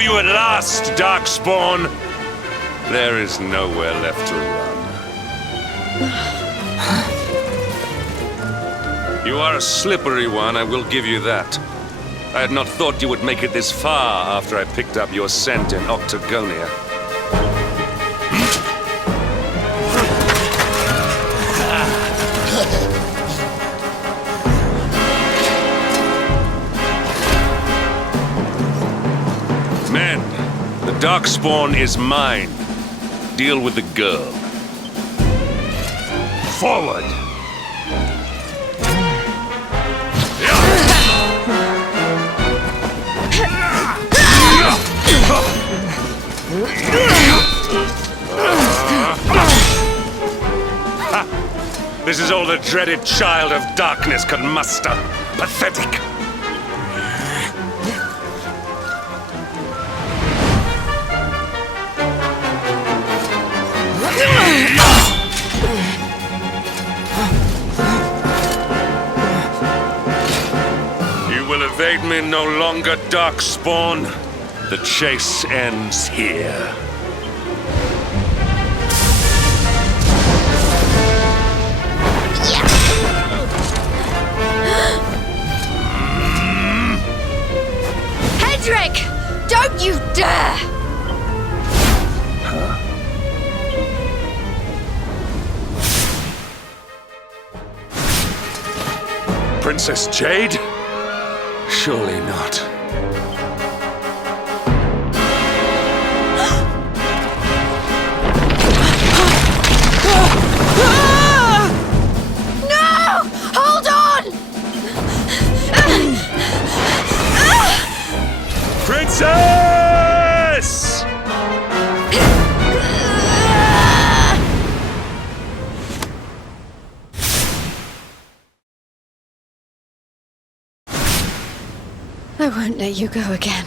have you at last, Darkspawn. There is nowhere left to run. You are a slippery one, I will give you that. I had not thought you would make it this far after I picked up your scent in Octagonia. Men, the Darkspawn is mine. Deal with the girl. Forward! This is all the dreaded child of darkness can muster. Pathetic! You will evade me no longer, Darkspawn. The chase ends here. Hedrick! Don't you dare! Huh? Princess Jade? Surely not. Princess! I won't let you go again.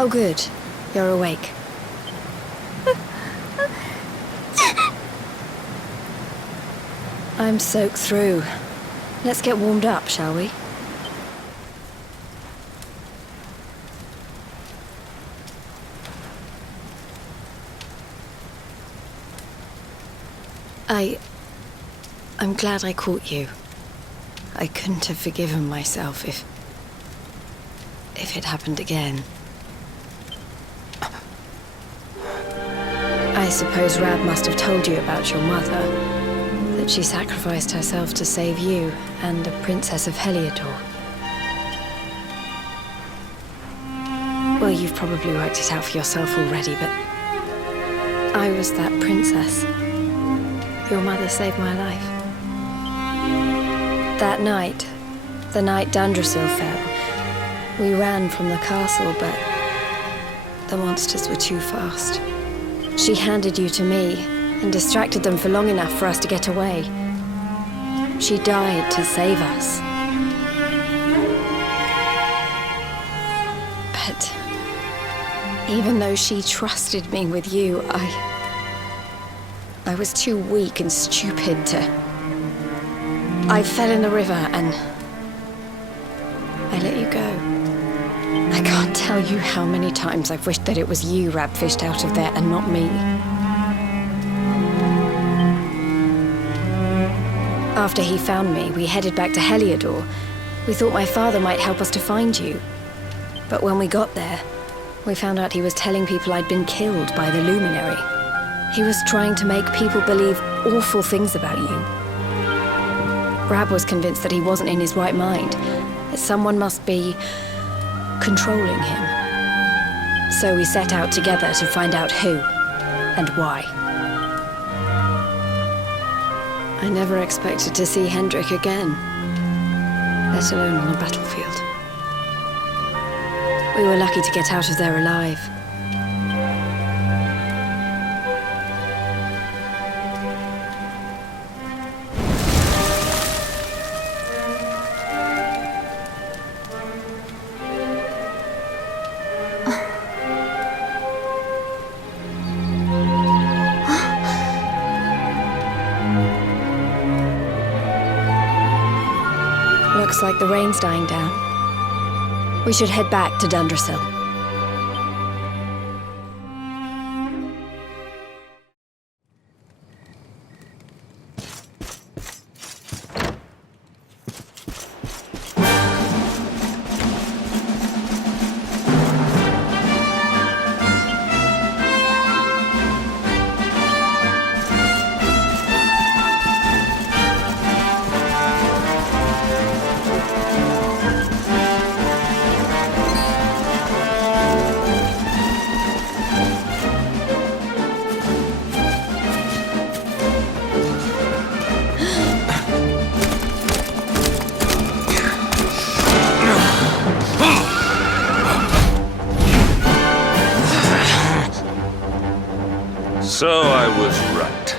Oh, good. You're awake. I'm soaked through. Let's get warmed up, shall we? I'm glad I caught you. I couldn't have forgiven myself if it happened again. I suppose Rab must have told you about your mother, that she sacrificed herself to save you and a princess of Heliodor. Well, you've probably worked it out for yourself already, but I was that princess. Your mother saved my life. That night, the night Dandrasil fell, we ran from the castle, but the monsters were too fast. She handed you to me and distracted them for long enough for us to get away. She died to save us. But even though she trusted me with you, I was too weak and stupid to... I fell in the river and I let you go. I can't tell you how many times I've wished that it was you Rab fished out of there and not me. After he found me, we headed back to Heliodor. We thought my father might help us to find you. But when we got there, we found out he was telling people I'd been killed by the Luminary. He was trying to make people believe awful things about you. Rab was convinced that he wasn't in his right mind, that someone must be controlling him. So we set out together to find out who and why. I never expected to see Hendrik again, let alone on a battlefield. We were lucky to get out of there alive. Looks like the rain's dying down. We should head back to Dundrasil. So I was right.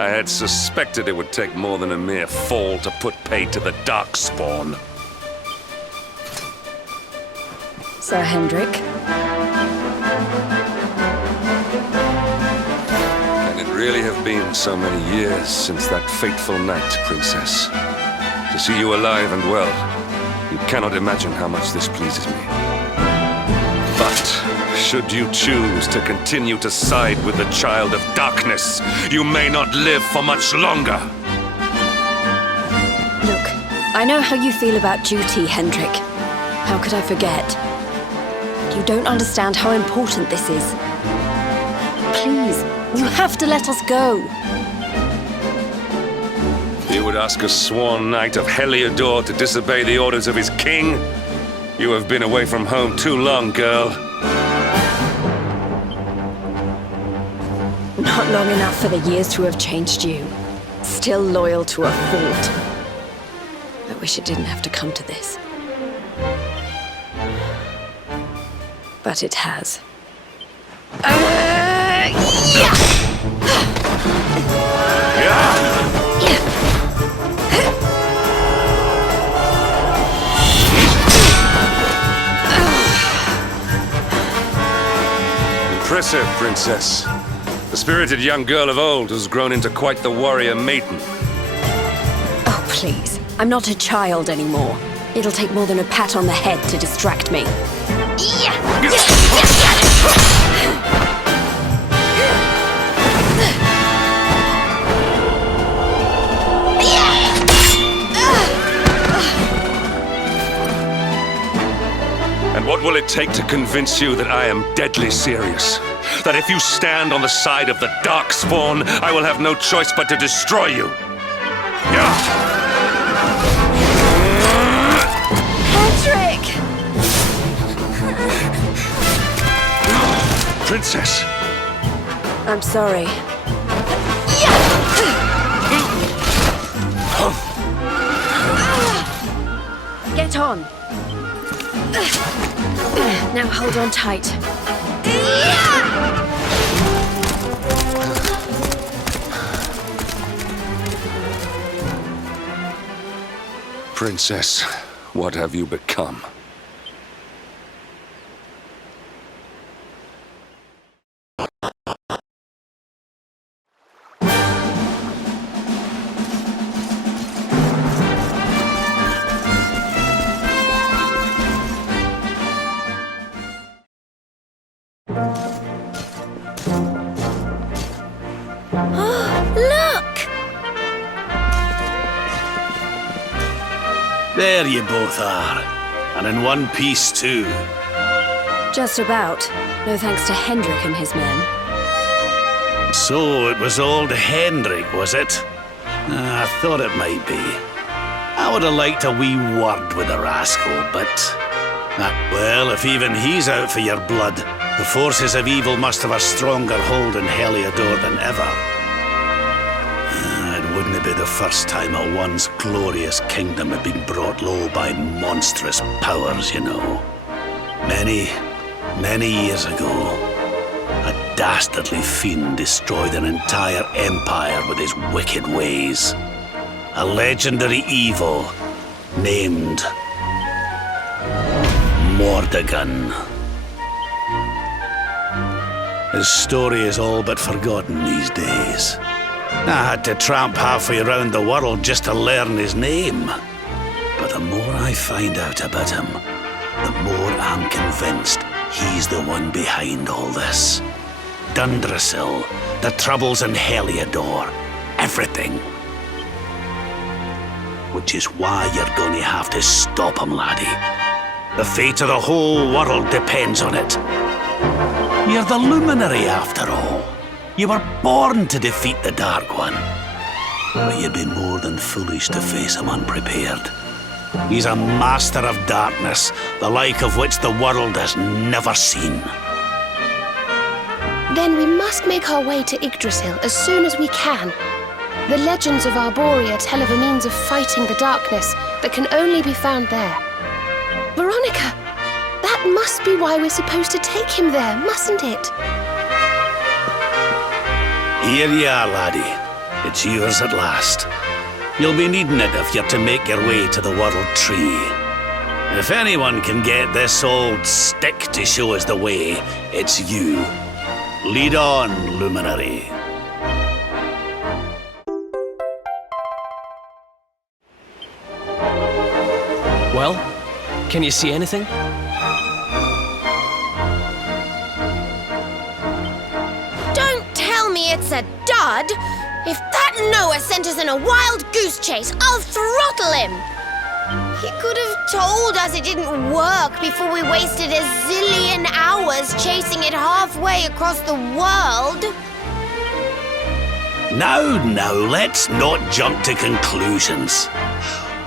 I had suspected it would take more than a mere fall to put paid to the Darkspawn. Sir Hendrik. Can it really have been so many years since that fateful night, Princess? To see you alive and well, you cannot imagine how much this pleases me. But should you choose to continue to side with the Child of Darkness, you may not live for much longer. Look, I know how you feel about duty, Hendrik. How could I forget? You don't understand how important this is. Please, you have to let us go. You would ask a sworn knight of Heliodor to disobey the orders of his king? You have been away from home too long, girl. Not long enough for the years to have changed you. Still loyal to a fault. I wish it didn't have to come to this. But it has. Impressive, Princess. The spirited young girl of old has grown into quite the warrior maiden. Oh, please. I'm not a child anymore. It'll take more than a pat on the head to distract me. And what will it take to convince you that I am deadly serious? That if you stand on the side of the Darkspawn, I will have no choice but to destroy you? Hendrik! Princess! I'm sorry. Get on. Now hold on tight. Princess, what have you become? There you both are. And in one piece, too. Just about. No thanks to Hendrik and his men. So it was old Hendrik, was it? I thought it might be. I would have liked a wee word with the rascal, but... well, if even he's out for your blood, the forces of evil must have a stronger hold in Heliodor than ever. It wouldn't be the first time a once glorious kingdom had been brought low by monstrous powers, you know. Many years ago, a dastardly fiend destroyed an entire empire with his wicked ways. A legendary evil named Mordegon. His story is all but forgotten these days. I had to tramp halfway around the world just to learn his name. But the more I find out about him, the more I'm convinced he's the one behind all this. Dundrasil, the troubles in Heliodor, everything. Which is why you're going to have to stop him, laddie. The fate of the whole world depends on it. You're the luminary, after all. You were born to defeat the Dark One. But you'd be more than foolish to face him unprepared. He's a master of darkness, the like of which the world has never seen. Then we must make our way to Yggdrasil as soon as we can. The legends of Arborea tell of a means of fighting the darkness that can only be found there. Veronica, that must be why we're supposed to take him there, mustn't it? Here you are, laddie. It's yours at last. You'll be needing it if you're to make your way to the World Tree. If anyone can get this old stick to show us the way, it's you. Lead on, luminary. Well, can you see anything? Don't tell me it's a dud! If that Noah sent us in a wild goose chase, I'll throttle him! He could have told us it didn't work before we wasted a zillion hours chasing it halfway across the world. Now, let's not jump to conclusions.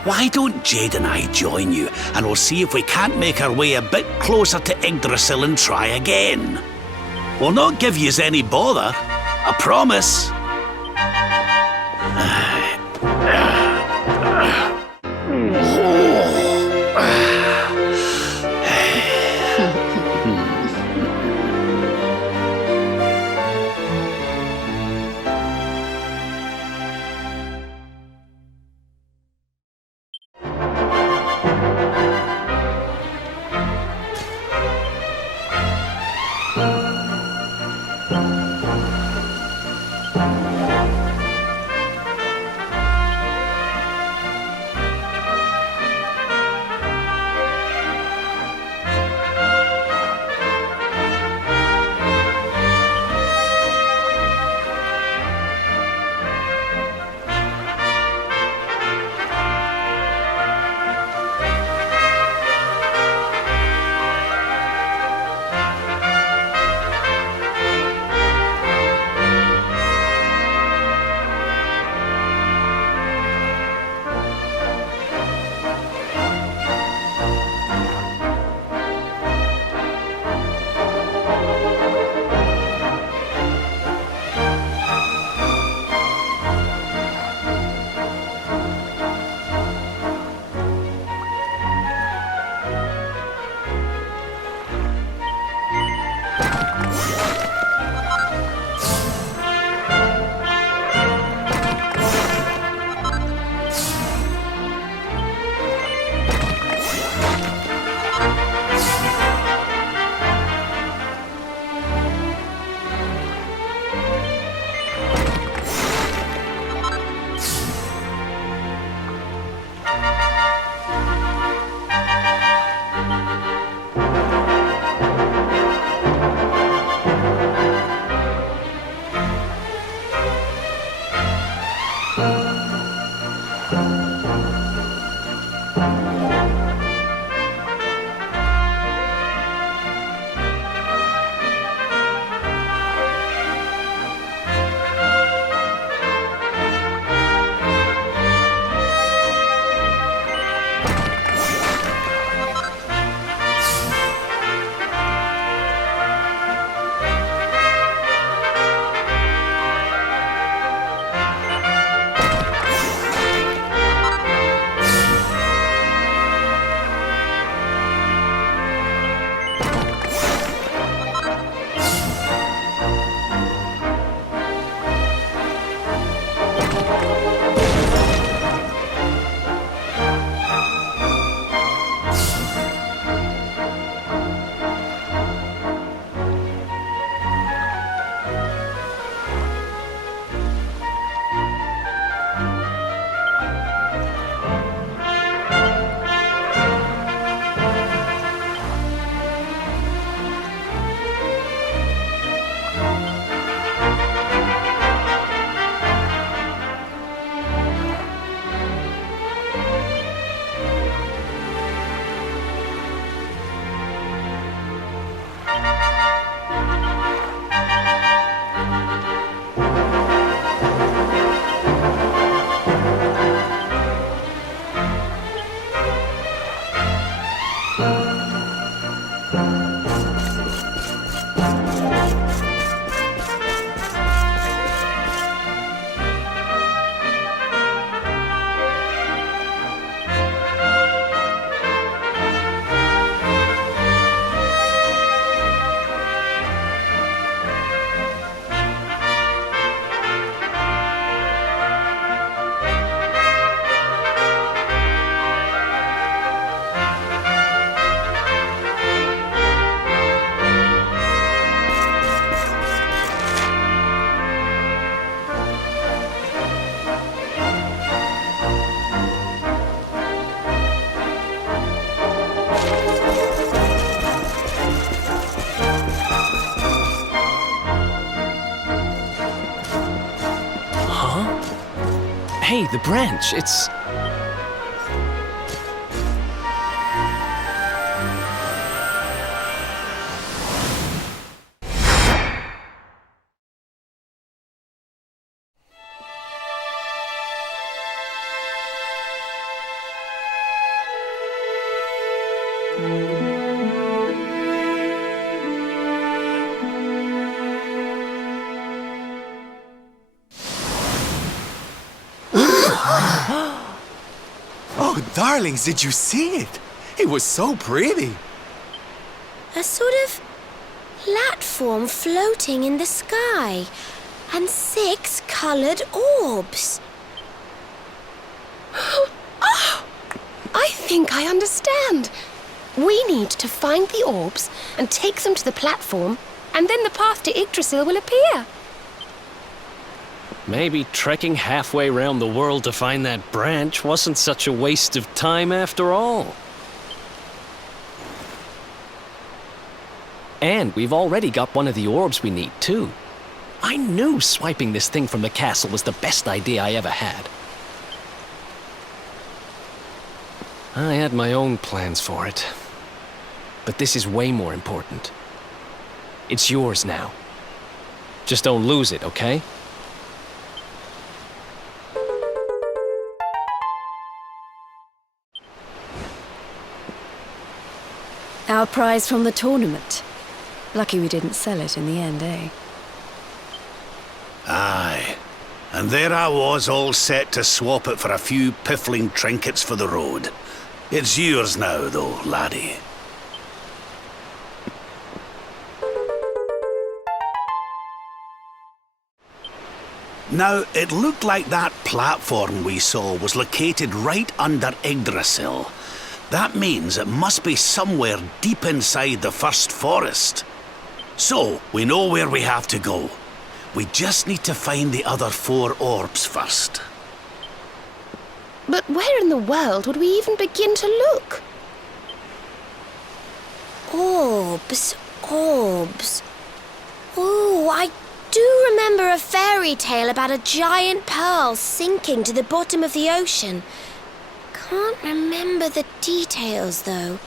Why don't Jade and I join you, and we'll see if we can't make our way a bit closer to Yggdrasil and try again. We'll not give yous any bother, I promise. Hey, the branch, it's... Oh, darlings, did you see it? It was so pretty. A sort of platform floating in the sky, and 6 coloured orbs. Oh! I think I understand. We need to find the orbs and take them to the platform, and then the path to Yggdrasil will appear. Maybe trekking halfway around the world to find that branch wasn't such a waste of time after all. And we've already got one of the orbs we need, too. I knew swiping this thing from the castle was the best idea I ever had. I had my own plans for it. But this is way more important. It's yours now. Just don't lose it, okay? Our prize from the tournament. Lucky we didn't sell it in the end, eh? Aye. And there I was, all set to swap it for a few piffling trinkets for the road. It's yours now, though, laddie. Now, it looked like that platform we saw was located right under Yggdrasil. That means it must be somewhere deep inside the first forest. So, we know where we have to go. We just need to find the other 4 orbs first. But where in the world would we even begin to look? Orbs, orbs. Oh, I do remember a fairy tale about a giant pearl sinking to the bottom of the ocean. Can't remember the details, though.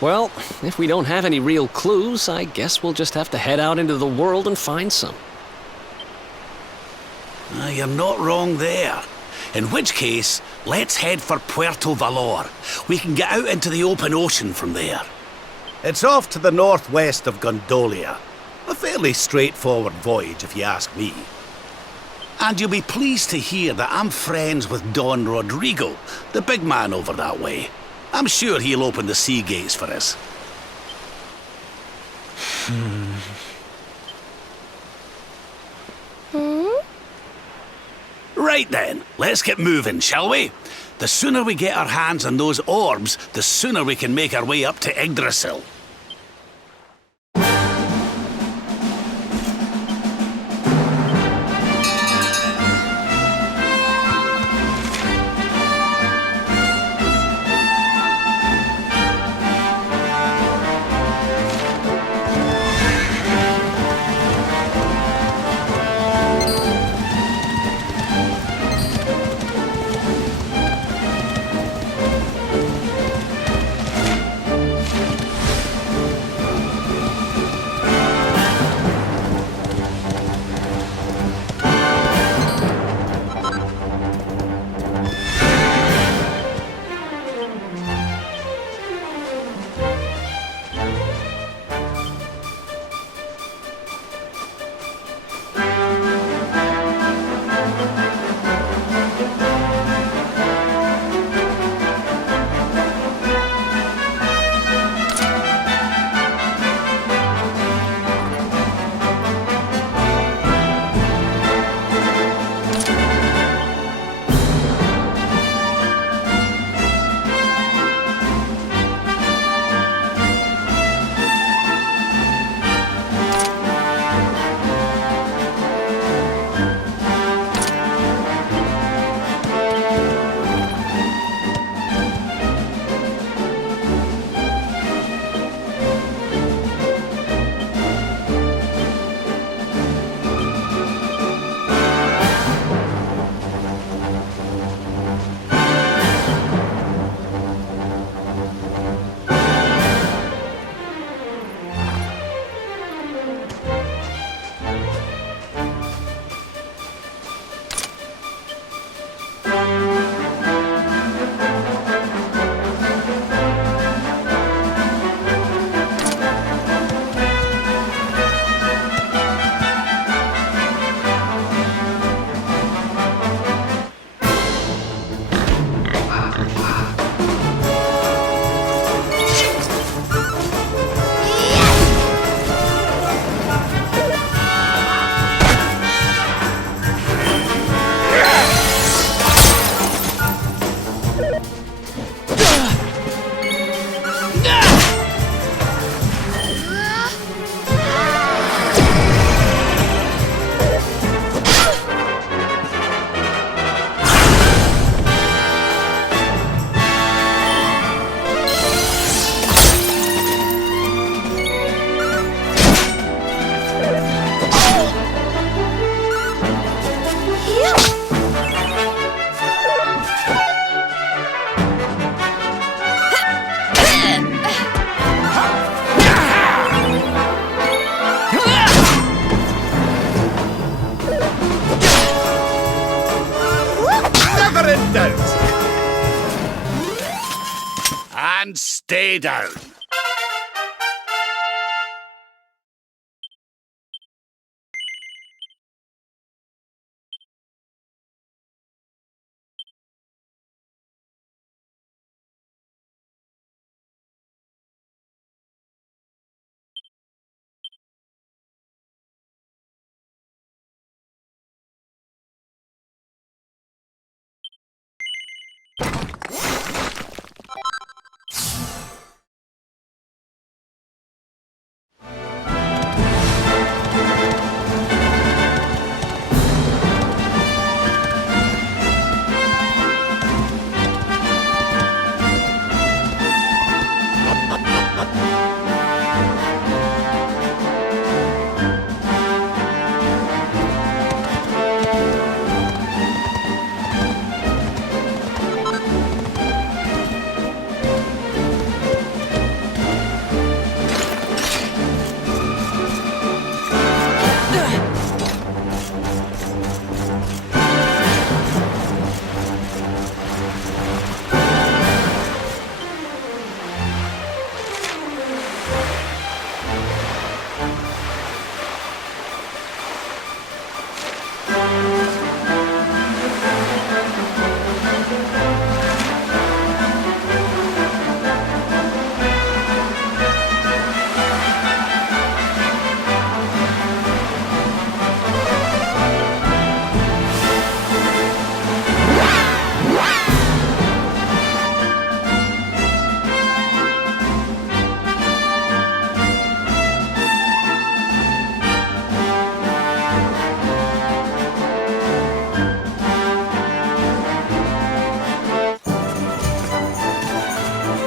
Well, if we don't have any real clues, I guess we'll just have to head out into the world and find some. You're not wrong there. In which case, let's head for Puerto Valor. We can get out into the open ocean from there. It's off to the northwest of Gondolia. A fairly straightforward voyage, if you ask me. And you'll be pleased to hear that I'm friends with Don Rodrigo, the big man over that way. I'm sure he'll open the sea gates for us. Right then, let's get moving, shall we? The sooner we get our hands on those orbs, the sooner we can make our way up to Yggdrasil. stay down.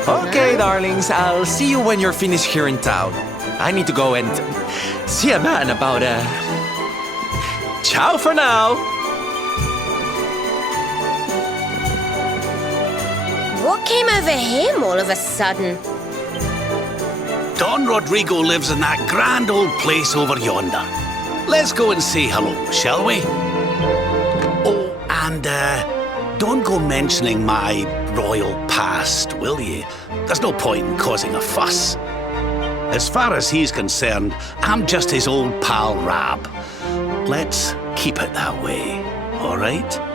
Okay, darlings, I'll see you when you're finished here in town. I need to go and see a man about Ciao for now! What came over him all of a sudden? Don Rodrigo lives in that grand old place over yonder. Let's go and say hello, shall we? Oh, and don't go mentioning my royal past, will ye? There's no point in causing a fuss. As far as he's concerned, I'm just his old pal Rab. Let's keep it that way, all right?